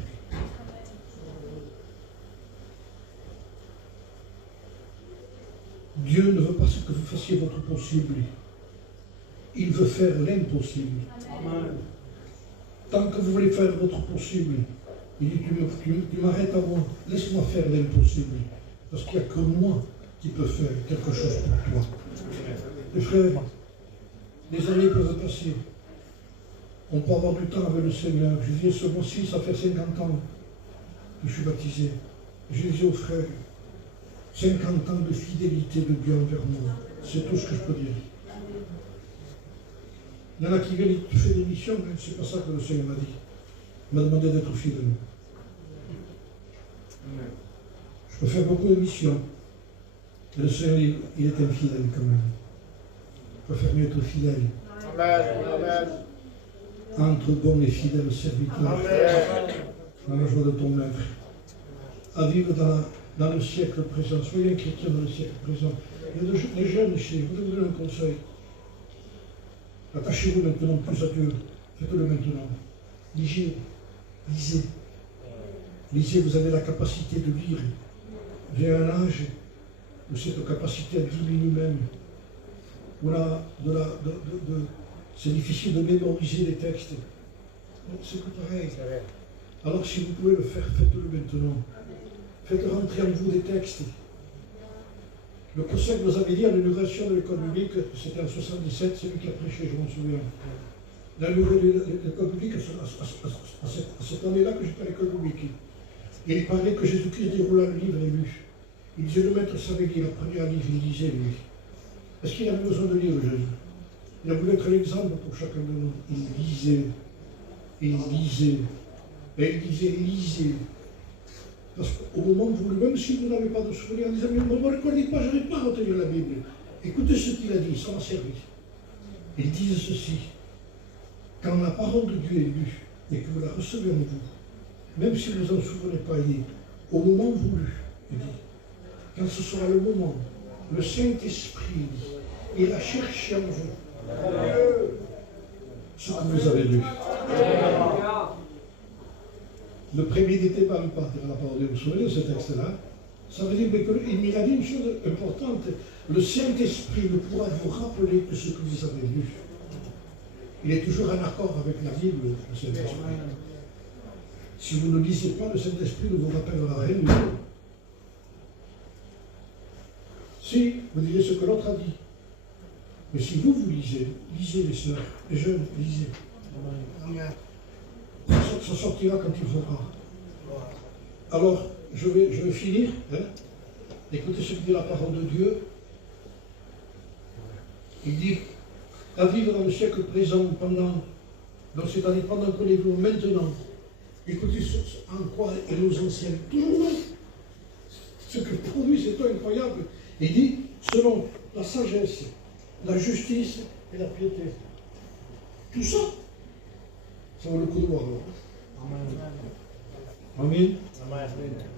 Dieu ne veut pas que vous fassiez votre possible. Il veut faire l'impossible. Tant que vous voulez faire votre possible, il dit, tu m'arrêtes à moi, laisse-moi faire l'impossible. Parce qu'il n'y a que moi qui peux faire quelque chose pour toi. Les frères, les années peuvent passer. On peut avoir du temps avec le Seigneur. Je disais ce mois-ci, ça fait 50 ans que je suis baptisé. Je disais aux frères, 50 ans de fidélité de Dieu envers moi. C'est tout ce que je peux dire. Il y en a qui viennent, tu fais des missions, mais c'est pas ça que le Seigneur m'a dit. Il m'a demandé d'être fidèle. Je peux faire beaucoup de missions. Et le Seigneur, il est infidèle quand même. Je préfère mieux être fidèle. Amen. Entre bons et fidèles serviteurs. Dans la joie de ton maître. À vivre dans le siècle présent. Soyez un chrétien dans le siècle présent. Il y a des jeunes ici, je vais vous donner un conseil. Attachez-vous maintenant plus à Dieu. Faites-le maintenant. Lisez. Lisez. Lisez, vous avez la capacité de lire. J'ai un âge où cette capacité diminue même. C'est difficile de mémoriser les textes. C'est tout pareil. Alors si vous pouvez le faire, faites-le maintenant. Faites rentrer en vous des textes. Le conseil que vous avez dit à l'inauguration de l'école publique, c'était en 77, c'est lui qui a prêché, je m'en souviens. L'inauguration de l'école publique, à cette année-là que j'étais à l'école publique. Et il parlait que Jésus-Christ déroula le livre et lu. Il disait, le maître savait lire, il apprenait à lire, il lisait lui. Est-ce qu'il avait besoin de lire, Jésus? Il a voulu être l'exemple pour chacun de nous. Il lisait. Et il disait, lisez. Parce qu'au moment où vous, même si vous n'avez pas de souvenir, en disant, mais ne me recordez pas, je n'arrive pas à retenir la Bible. Écoutez ce qu'il a dit, ça m'a servi. Il disait ceci. Quand la parole de Dieu est lue et que vous la recevez en vous, même si vous n'en souvenez pas, il dit, au moment voulu, il dit, quand ce sera le moment, le Saint-Esprit ira chercher en vous ce que vous avez lu. Ne préméditez pas le partir à la parole de Dieu. Vous vous souvenez de ce texte-là? Ça veut dire qu'il a dit une chose importante. Le Saint-Esprit ne pourra vous rappeler que ce que vous avez lu. Il est toujours en accord avec la Bible, le Saint-Esprit. Si vous ne lisez pas, le Saint-Esprit ne vous rappellera rien du tout. Si, vous direz ce que l'autre a dit. Mais si vous lisez, lisez les sœurs, les jeunes, lisez. Amen. Ça sortira quand il faudra. Alors, je vais finir. Hein. Écoutez ce que dit la parole de Dieu. Il dit, à vivre dans le siècle présent, c'est-à-dire pendant que les jours maintenant, écoutez en quoi elle nous enseigne toujours. Ce que produit, c'est incroyable. Il dit, selon la sagesse la justice et la piété. Tout ça, ça vaut le coup de voir. Amen. Amen.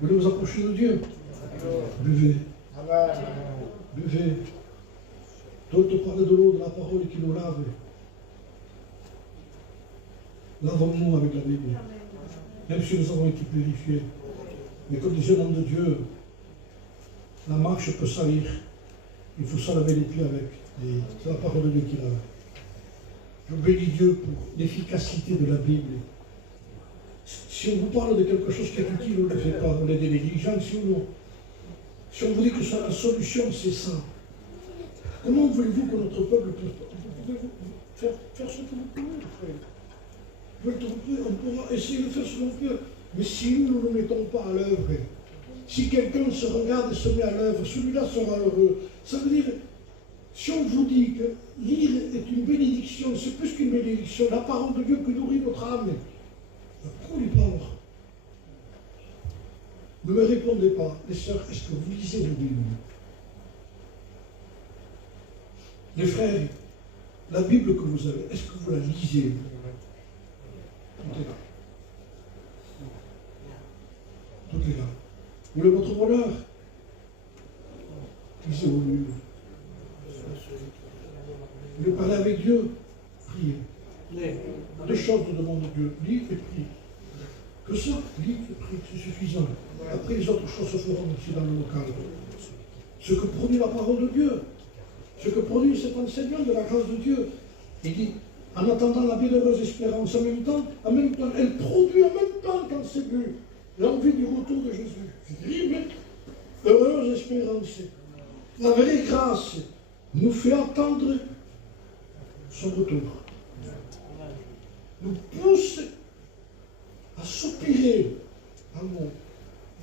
Vous voulez vous approcher de Dieu? Buvez, Amen. buvez. D'autres parlent de l'eau, de la parole qui nous lave. Lavons-nous avec la Bible. Même si nous avons été purifiés. Mais comme disait l'homme de Dieu, la marche peut salir. Il faut se laver les pieds avec. Et c'est la parole de Dieu qui lave. Je bénis Dieu pour l'efficacité de la Bible. Si on vous parle de quelque chose qui est utile, on ne le fait pas. On est des négligents, si ou non. Si on vous dit que la solution, c'est ça. Comment voulez-vous que notre peuple puisse faire ce que vous pouvez, frère? On pourra essayer de faire ce qu'on peut. Mais si nous ne nous mettons pas à l'œuvre, si quelqu'un se regarde et se met à l'œuvre, celui-là sera heureux. Ça veut dire, si on vous dit que lire est une bénédiction, c'est plus qu'une bénédiction, la parole de Dieu qui nourrit notre âme, pourquoi lui parle? Ne me répondez pas, les sœurs, est-ce que vous lisez la Bible? Les frères, la Bible que vous avez, est-ce que vous la lisez? Tout est là. Tout est là. Vous voulez votre bonheur? Lisez vos livres. Vous voulez parler avec Dieu? Priez. Deux choses nous demande Dieu, lis et prie. Que ça, lis et prie, c'est suffisant. Après, les autres choses se feront aussi dans le local. Ce que produit la parole de Dieu, ce que produit cet enseignement de la grâce de Dieu, il dit, en attendant la bienheureuse espérance, en même temps, elle produit en même temps quand c'est vu l'envie du retour de Jésus. C'est terrible, mais heureuse espérance. La vraie grâce nous fait attendre son retour. Nous pousse à soupirer, amour,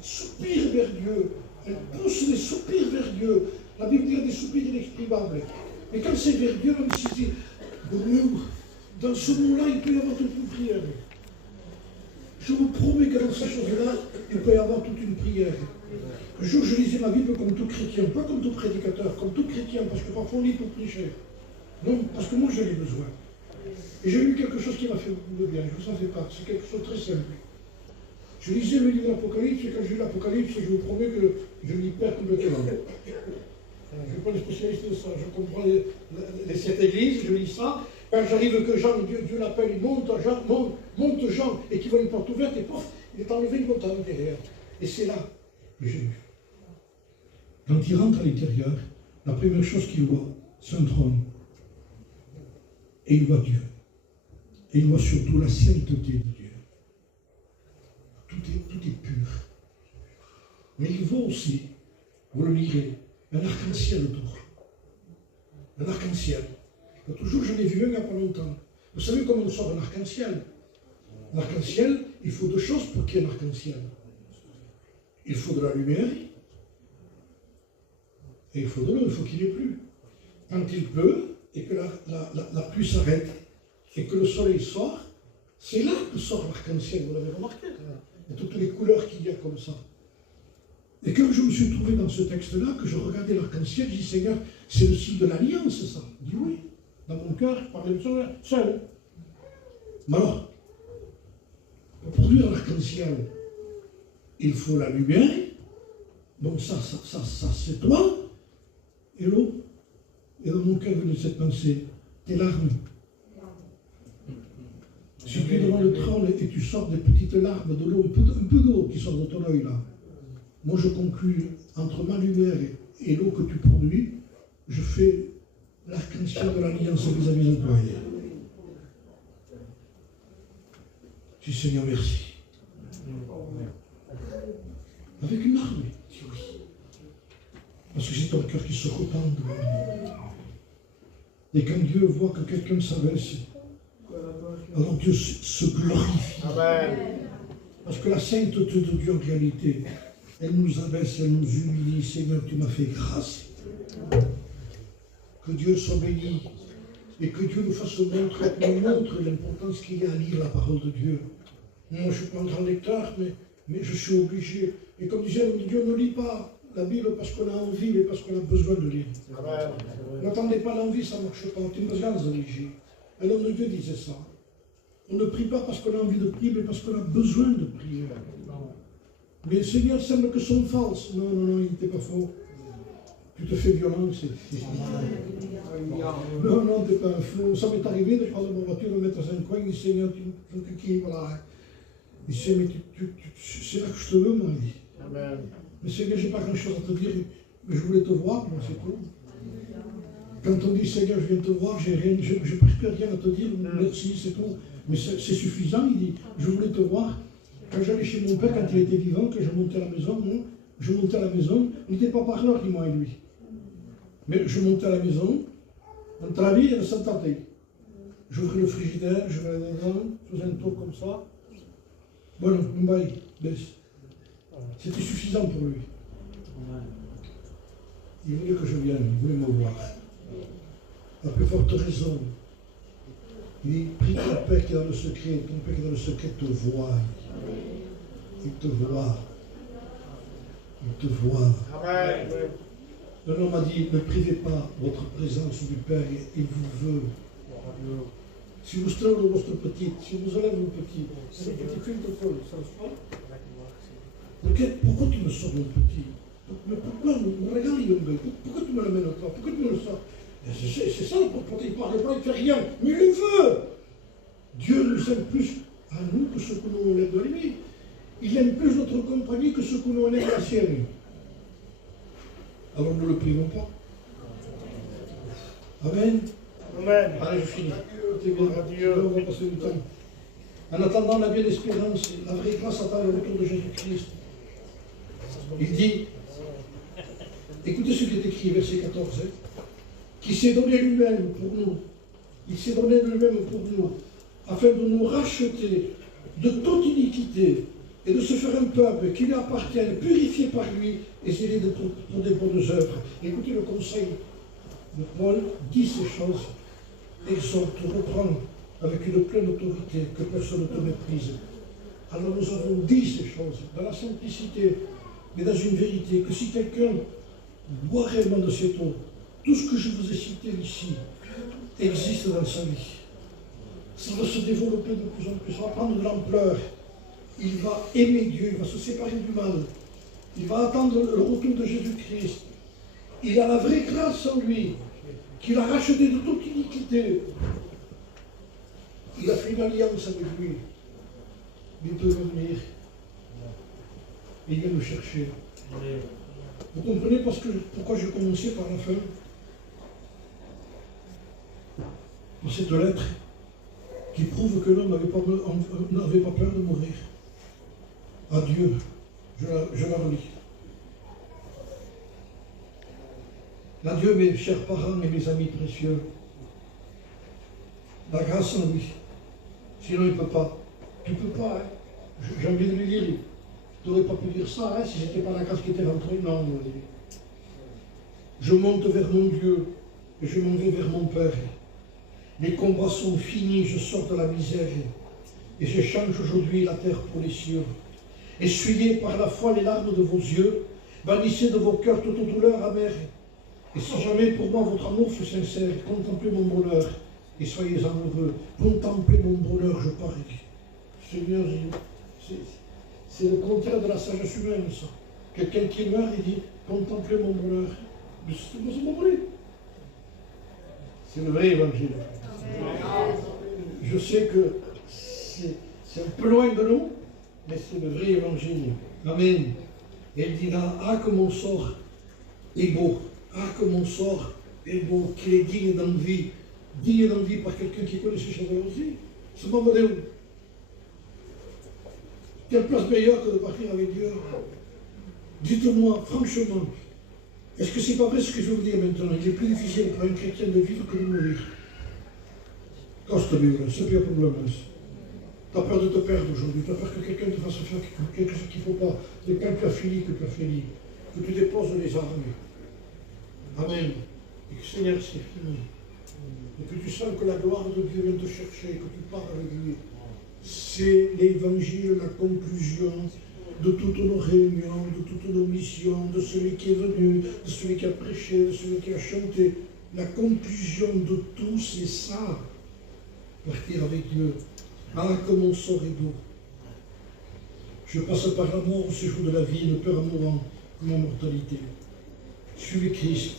soupir vers Dieu. Elle pousse les soupirs vers Dieu. La Bible dit des soupirs inexprimables. Mais quand c'est vers Dieu, même si c'est dans ce mot-là, il peut y avoir toute une prière. Je vous promets que dans ces choses-là, il peut y avoir toute une prière. Un jour, je lisais ma Bible comme tout chrétien, pas comme tout prédicateur, comme tout chrétien, parce que parfois on lit pour prêcher. Non, parce que moi j'en ai besoin. Et j'ai lu quelque chose qui m'a fait beaucoup de bien, je vous en fais part, c'est quelque chose de très simple. Je lisais le livre de l'Apocalypse, et quand je lis l'Apocalypse, je vous promets que je m'y perds complètement. Je ne suis pas le spécialiste de ça, je comprends les 7 églises, je lis ça. Quand j'arrive que Jean, Dieu l'appelle, il monte Jean, et qu'il voit une porte ouverte, et pof, il est enlevé une montagne derrière. Et c'est là que j'ai lu. Quand il rentre à l'intérieur, la première chose qu'il voit, c'est un trône. Et il voit Dieu. Et il voit surtout la sainteté de Dieu. Tout est pur. Mais il voit aussi, vous le lirez, un arc-en-ciel autour. Un arc-en-ciel. Toujours, j'en ai vu un il n'y a pas longtemps. Vous savez comment on sort un arc-en-ciel? L'arc-en-ciel, il faut deux choses pour qu'il y ait un arc-en-ciel. Il faut de la lumière et il faut de l'eau, il faut qu'il n'y ait plus. Quand il pleut et que la pluie s'arrête et que le soleil sort, c'est là que sort l'arc-en-ciel, vous l'avez remarqué. Il y a toutes les couleurs qu'il y a comme ça. Et quand je me suis trouvé dans ce texte-là, que je regardais l'arc-en-ciel, je dis Seigneur, c'est le signe de l'alliance, ça. Il dit oui. Dans mon cœur, je parlais de ça seul. Mais alors, pour produire l'arc-en-ciel, il faut la lumière. Donc ça c'est toi. Et l'eau. Et dans mon cœur venait cette pensée, tes larmes. Si tu es devant le trône et tu sors des petites larmes de l'eau, un peu d'eau qui sort de ton œil là, moi je conclus entre ma lumière et l'eau que tu produis, je fais l'arc-en-ciel de l'alliance vis-à-vis de toi. Je dis Seigneur, merci. Avec une larme, dis oui. Parce que c'est ton cœur qui se repent devant Dieu. Et quand Dieu voit que quelqu'un s'abaisse, alors Dieu se glorifie. Amen. Parce que la sainteté de Dieu en réalité, elle nous abaisse, elle nous humilie. Seigneur, tu m'as fait grâce. Que Dieu soit béni et que Dieu nous fasse montre l'importance qu'il y a à lire la parole de Dieu. Moi, je ne suis pas un grand lecteur, mais je suis obligé. Et comme disait Dieu, ne lis pas la Bible parce qu'on a envie, mais parce qu'on a besoin de lire. Amen. N'attendez pas l'envie, ça ne marche pas. Tu me regardes, religieux. Un homme de Dieu disait ça. On ne prie pas parce qu'on a envie de prier, mais parce qu'on a besoin de prier. Mais le Seigneur semble que sont falses. Non, non, non, il n'était pas faux. Tu te fais violence. Non, non, tu n'es pas un faux. Ça m'est arrivé de prendre ma voiture, de mettre dans un coin, il dit Seigneur, tu voilà. Il dit, mais c'est là que je te veux, moi. Il dit. Amen. Mais Seigneur, je n'ai pas grand-chose à te dire, mais je voulais te voir, moi, c'est tout. Quand on dit Seigneur, je viens te voir, je n'ai presque rien à te dire, merci, c'est tout. Mais c'est suffisant, il dit, je voulais te voir. Quand j'allais chez mon père, quand il était vivant, que je montais à la maison, moi, je montais à la maison, on n'était pas parleurs, moi et lui. Mais je montais à la maison, on travaillait, elle s'entendait. J'ouvrais le frigidaire, je vais à la maison, je faisais un tour comme ça. Bon, on baille, baisse. C'était suffisant pour lui. Il voulait que je vienne, il voulait me voir. À plus forte raison. Il dit, prie ton Père qui est dans le secret, ton Père qui est dans le secret te voit. Il te voit. Il te voit. Amen. Un homme a dit, ne privez pas votre présence du Père, il vous veut. Si vous strollez votre petite, si vous enlèvez vos petits, c'est une petite fille de folle, ça le fait. Pourquoi tu me sors mon petit? Mais pourquoi regarde Young, pourquoi tu me l'amènes pas? Pourquoi tu me le sors? C'est ça le propriétaire, il ne parle pas, il ne fait rien, mais il le veut. Dieu nous aime plus à nous que ce que nous on aime de lui. Il aime plus notre compagnie que ce que nous on aime la sienne. Alors ne le privons pas. Amen. Amen. Allez, je finis. C'est bien. Adieu. On va passer du temps. En attendant la belle espérance, la vraie grâce attend le retour de Jésus-Christ. Il dit, écoutez ce qui est écrit, verset 14, qui s'est donné lui-même pour nous. Il s'est donné lui-même pour nous, afin de nous racheter de toute iniquité et de se faire un peuple qui lui appartienne, purifié par lui et zélé pour des bonnes œuvres. Écoutez le conseil de Paul, dit ces choses, exhorte, reprend avec une pleine autorité, que personne ne te méprise. Alors nous avons dit ces choses, dans la simplicité, mais dans une vérité, que si quelqu'un boit réellement de cette eau, tout ce que je vous ai cité ici existe dans sa vie. Ça va se développer de plus en plus, ça va prendre de l'ampleur. Il va aimer Dieu, il va se séparer du mal. Il va attendre le retour de Jésus-Christ. Il a la vraie grâce en lui, qu'il a racheté de toute iniquité. Il a fait une alliance avec lui. Il peut venir. Il vient nous chercher. Vous comprenez pourquoi j'ai commencé par la fin? Dans cette lettre qui prouve que l'homme n'avait pas peur de mourir. Adieu. Je la relis. Adieu mes chers parents et mes amis précieux. La grâce en lui. Sinon il ne peut pas. Tu ne peux pas, hein. J'ai envie de lui dire, tu n'aurais pas pu dire ça, hein, si ce n'était pas la grâce qui était rentrée. Non, je monte vers mon Dieu et je m'en vais vers mon Père. Les combats sont finis, je sors de la misère et je change aujourd'hui la terre pour les cieux. Essuyez par la foi les larmes de vos yeux, bannissez de vos cœurs toute douleur amère. Et si jamais pour moi votre amour fut sincère, contemplez mon bonheur et soyez-en heureux. Contemplez mon bonheur, je parie. Seigneur, c'est le contraire de la sagesse humaine, ça. Quelqu'un qui meurt, il dit, contemplez mon bonheur. Mais c'est pas vrai. C'est le vrai évangile. Je sais que c'est un peu loin de nous, mais c'est le vrai évangile. Amen. Et il dit là, ah que mon sort est beau, ah que mon sort est beau, qu'il est digne d'envie par quelqu'un qui connaît ses choses aussi. C'est pas modèle. Quelle place meilleure que de partir avec Dieu? Dites-moi, franchement, est-ce que c'est pas vrai ce que je vous dis maintenant? Il est plus difficile pour un chrétien de vivre que de mourir. Costa vivre, c'est plus un problème. Tu as peur de te perdre aujourd'hui, tu as peur que quelqu'un te fasse faire quelque chose qu'il ne faut pas. Et quand tu as fini, que tu déposes les armes. Amen. Et que Seigneur, c'est fini. Et que tu sens que la gloire de Dieu vient te chercher, que tu pars avec lui. C'est l'évangile, la conclusion de toutes nos réunions, de toutes nos missions, de celui qui est venu, de celui qui a prêché, de celui qui a chanté. La conclusion de tout, c'est ça. Partir avec Dieu. Ah, comme on sort et beau. Je passe par la mort au séjour de la vie, ne peur mourant comme en mortalité. Suivez Christ,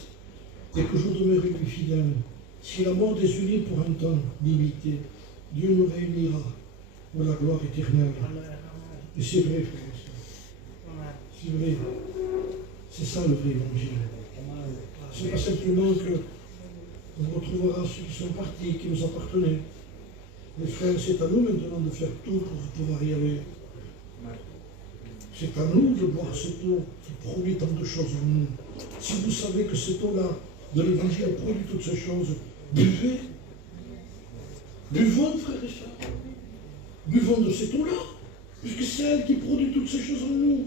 et que je demeure lui fidèle. Si la mort désunie pour un temps limité, Dieu nous réunira pour la gloire éternelle. Et c'est vrai, frère et sœurs. C'est vrai. C'est ça le vrai évangile. C'est pas simplement que on retrouvera ceux qui sont partis, qui nous appartenaient. Les frères, c'est à nous maintenant de faire tout pour pouvoir y aller. C'est à nous de boire cette eau qui produit tant de choses en nous. Si vous savez que cette eau-là de l'évangile produit toutes ces choses, buvez. Buvons, frères et sœurs. Buvons de cette eau-là, puisque c'est elle qui produit toutes ces choses en nous.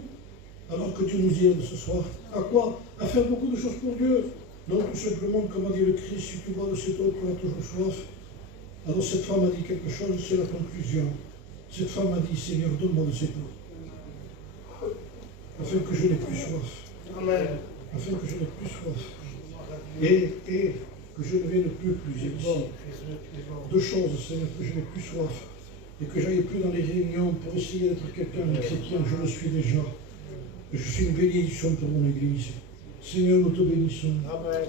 Alors que Dieu nous y aide ce soir. À quoi? À faire beaucoup de choses pour Dieu. Non, tout simplement, comme a dit le Christ, si tu bois de cette eau, tu as toujours soif. Alors cette femme a dit quelque chose, c'est la conclusion. Cette femme a dit, Seigneur, donne-moi de cette eau. Afin que je n'ai plus soif. Amen. Afin que je n'ai plus soif. Et que je ne vienne plus ici. Deux choses, Seigneur, que je n'ai plus soif. Et que j'aille plus dans les réunions pour essayer d'être quelqu'un de chrétien, je le suis déjà. Je suis une bénédiction pour mon Église. Seigneur, nous te bénissons. Amen.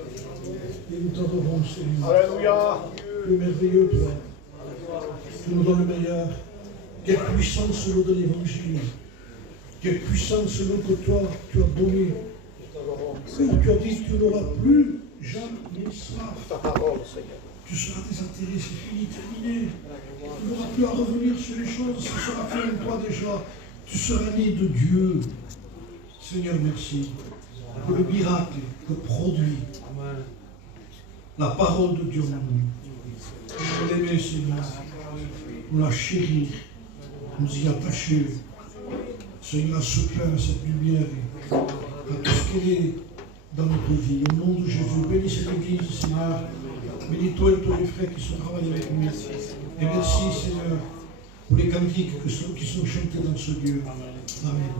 Et nous t'adorons, Seigneur. Alléluia. Tu es merveilleux, toi. Tu nous donnes le meilleur. Quelle puissance l'eau de l'Évangile. Quelle puissance l'eau que toi, tu as donnée. Tu as dit que tu n'auras plus jamais soif. Ta parole, Seigneur. Tu seras désaltéré, c'est fini, terminé. Tu n'auras plus à revenir sur les choses, ça sera fait en toi déjà. Tu seras né de Dieu. Seigneur, merci pour le miracle que produit la parole de Dieu en nous. Nous l'aimer, Seigneur, nous la chérir, nous y attacher. Seigneur, à ce pain, à cette lumière, à tout ce qu'elle est dans notre vie. Au nom de Jésus, bénis cette Église, Seigneur. Bénis-toi et tous les frères qui sont travaillés avec nous. Et merci, Seigneur, pour les cantiques qui sont chantés dans ce lieu. Amen.